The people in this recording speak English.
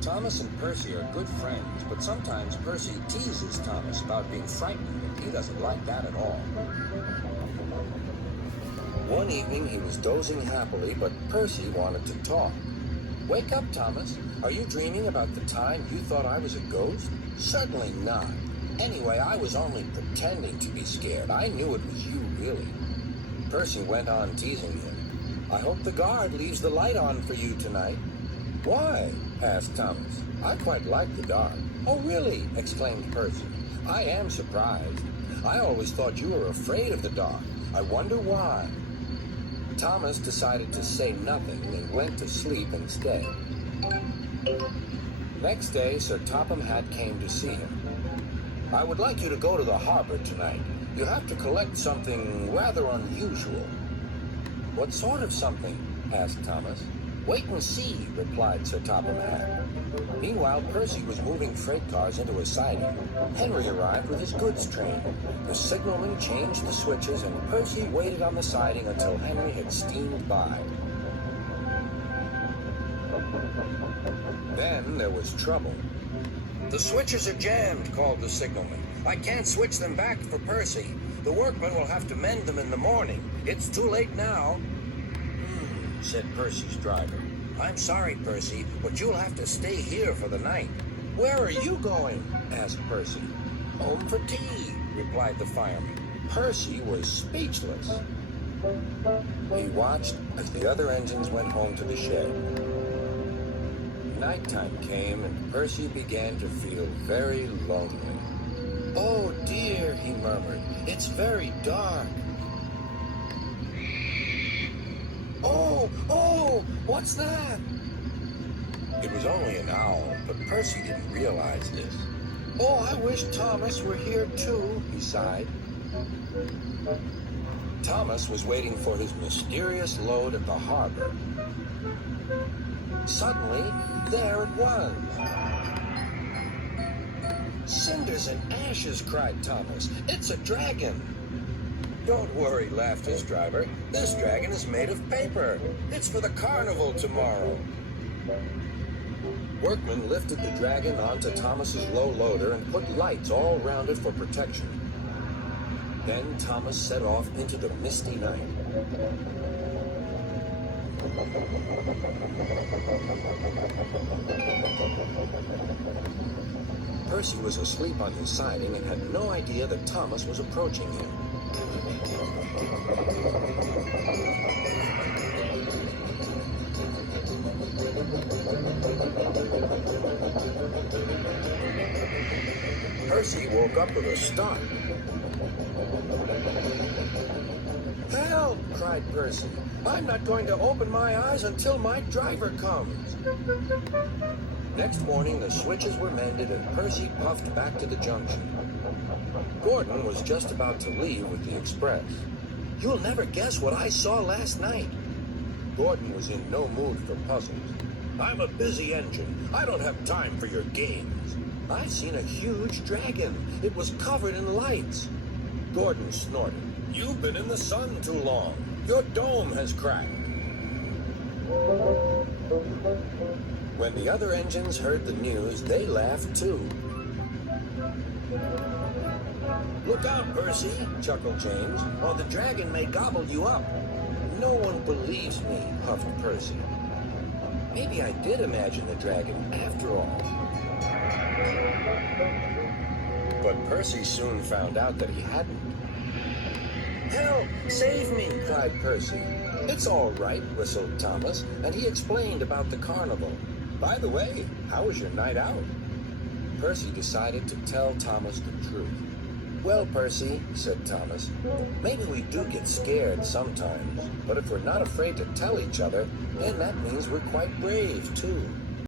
Thomas and Percy are good friends, but sometimes Percy teases Thomas about being frightened, and he doesn't like that at all. One evening, he was dozing happily, but Percy wanted to talk. "Wake up, Thomas. Are you dreaming about the time you thought I was a ghost?" "Certainly not. Anyway, I was only pretending to be scared. I knew it was you, really." Percy went on teasing him. "I hope the guard leaves the light on for you tonight." "Why?" asked Thomas. "I quite like the dark." "Oh, really?" exclaimed Percy. "I am surprised. I always thought you were afraid of the dark. I wonder why." Thomas decided to say nothing and went to sleep instead. Next day, Sir Topham Hatt came to see him. "I would like you to go to the harbor tonight. You have to collect something rather unusual." "What sort of something?" asked Thomas. "Wait and see," replied Sir Topham Hatt. Meanwhile, Percy was moving freight cars into a siding. Henry arrived with his goods train. The signalman changed the switches, and Percy waited on the siding until Henry had steamed by. Then there was trouble. "The switches are jammed," called the signalman. "I can't switch them back for Percy. The workmen will have to mend them in the morning. It's too late now." Said Percy's driver. "I'm sorry, Percy, but you'll have to stay here for the night." "Where are you going?" asked Percy. "Home for tea," replied the fireman. Percy was speechless. He watched as the other engines went home to the shed. Nighttime came, and Percy began to feel very lonely. "Oh dear," he murmured, "it's very dark." Oh, what's that?" It was only an owl, but Percy didn't realize this. "Oh, I wish Thomas were here too," he sighed. Thomas was waiting for his mysterious load at the harbor. Suddenly, there it was. "Cinders and ashes," cried Thomas. "It's a dragon." "Don't worry," laughed his driver. "This dragon is made of paper. It's for the carnival tomorrow." Workmen lifted the dragon onto Thomas's low loader and put lights all around it for protection. Then Thomas set off into the misty night. Percy was asleep on his siding and had no idea that Thomas was approaching him. Percy woke up with a start. "Help!" cried Percy. "I'm not going to open my eyes until my driver comes." Next morning, the switches were mended and Percy puffed back to the junction. Gordon was just about to leave with the express. "You'll never guess what I saw last night." Gordon was in no mood for puzzles. "I'm a busy engine. I don't have time for your games." "I've seen a huge dragon. It was covered in lights." Gordon snorted. "You've been in the sun too long. Your dome has cracked." When the other engines heard the news, they laughed too. "Look out, Percy," chuckled James, "or the dragon may gobble you up." "No one believes me," huffed Percy. Maybe I did imagine the dragon after all. But Percy soon found out that he hadn't. "Help! Save me!" cried Percy. "It's all right," whistled Thomas, and he explained about the carnival. "By the way, how was your night out?" Percy decided to tell Thomas the truth. "Well, Percy," said Thomas, "maybe we do get scared sometimes, but if we're not afraid to tell each other, then that means we're quite brave, too."